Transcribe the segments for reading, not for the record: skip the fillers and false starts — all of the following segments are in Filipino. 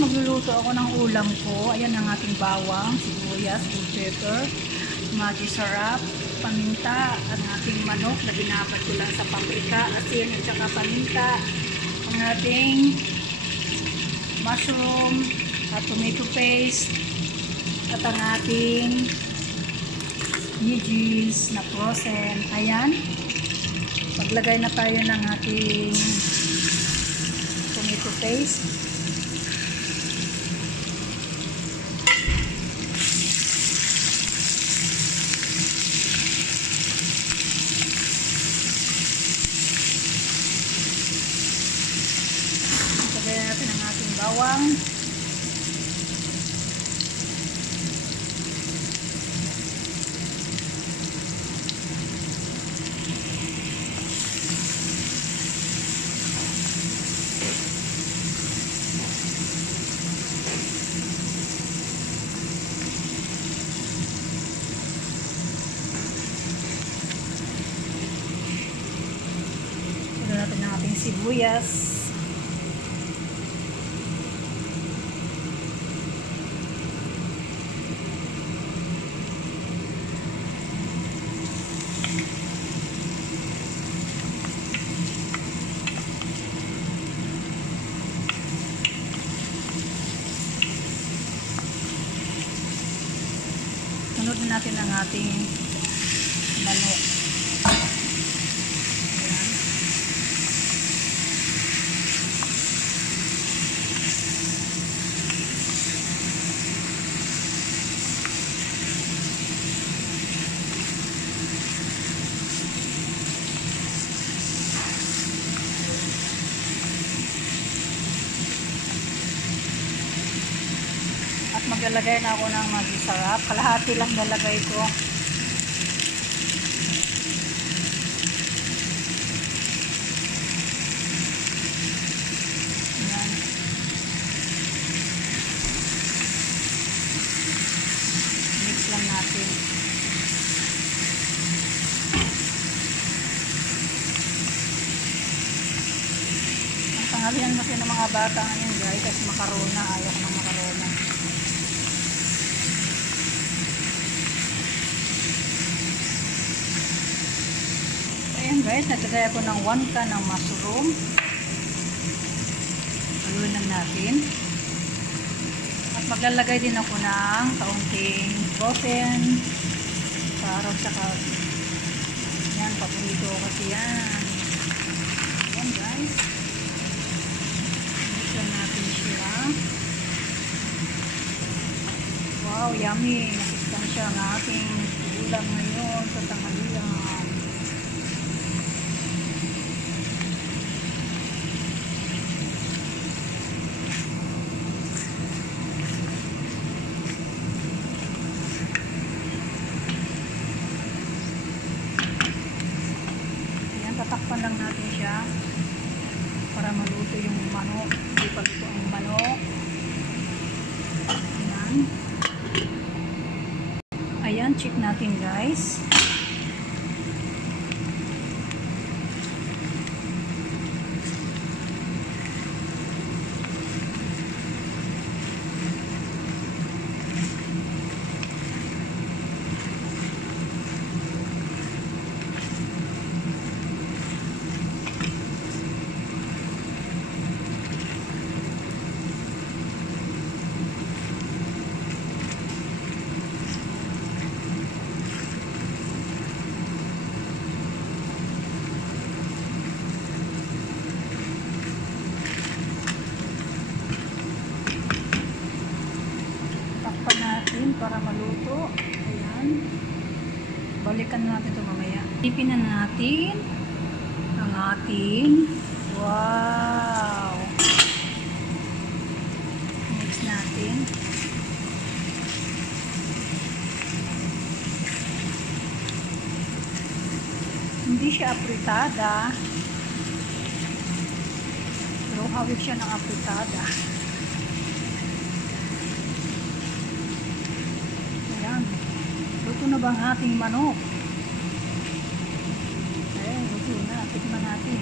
magluluto ako ng ulam ko. Ayan ang ating bawang, sibuyas, bell pepper, magi sarap, paminta, ang ating manok na binabad ko lang sa paprika, asin at saka paminta, ang ating mushroom at tomato paste, at ang ating veggies na frozen. Ayan. Maglagay na tayo ng ating tomato paste. Lagyan natin ang ating bawang. Lagyan natin ang ating sibuyas. Sunod natin ang ating manok. Ayan. At maglalagay na ako ng magi sarap. Kalahati lang lalagay ko. Ayan. Mix lang natin. Ang pangalihan kasi ng mga bata ngayon guys, kasi makarona. Ayaw ko ng makarona. Ayan guys, naglagay ako ng 1 can ng mushroom. Haluin lang natin. At maglalagay din ako ng kaunting frozen carrot saka yan, paborito ko kasi yan. Ayan guys. Mix lang natin siya. Wow, yummy. Nasustansya ang ating ulam ngayon sa tanghalian. Tatakpan lang natin siya para maluto yung manok. Hindi pa luto ang manok. Ayan. Ayan, check natin guys. Para maluto. Ayan. Balikan natin ito mamaya. Ipin na natin ang ating wow. Mix natin. Hindi siya apritada. Pero hawig siya ng apritada. Luto na ba ang ating manok? Ayan, luto na. Tikman natin.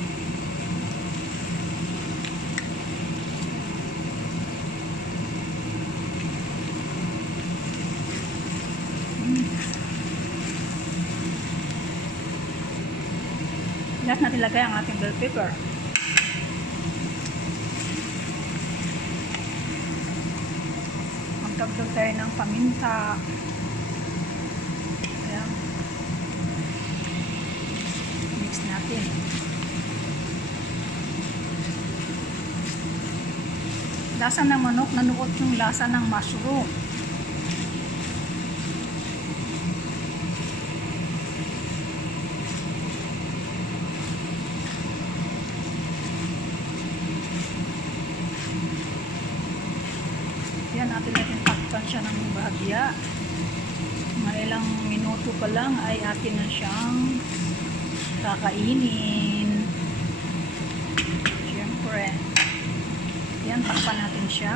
Last natin lagay ang ating bell pepper. Magdagdag tayo ng paminta. Ayan. Mix natin. Lasa ng manok, nanuot yung lasa ng mushroom. Yan, natin takpan siya ng bahagya. Mga ilang minuto pa lang ay atin na siyang kakainin. Siyempre. Yan, takpan natin siya.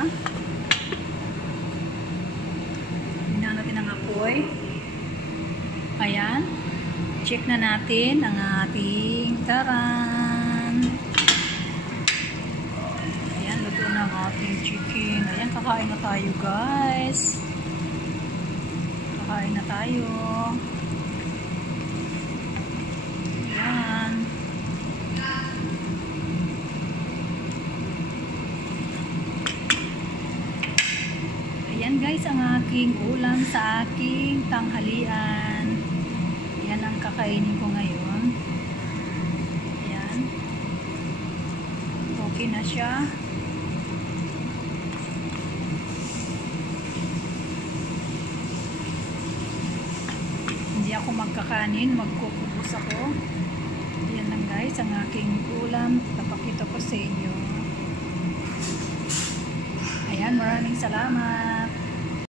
Tingnan natin ang apoy. Ayan. Check na natin ang ating taran. Ayan, luto na ang ating chicken. Ayan, kakain na tayo, guys. Kakain na tayo. Ayan. Ayan guys, ang aking ulam sa aking tanghalian. Ayan ang kakainin ko ngayon. Ayan. Okay na siya. Hindi ako magkakanin, magkukubos ako. Ayan lang guys, ang aking ulam. Napakita ko sa inyo. Ayan, maraming salamat.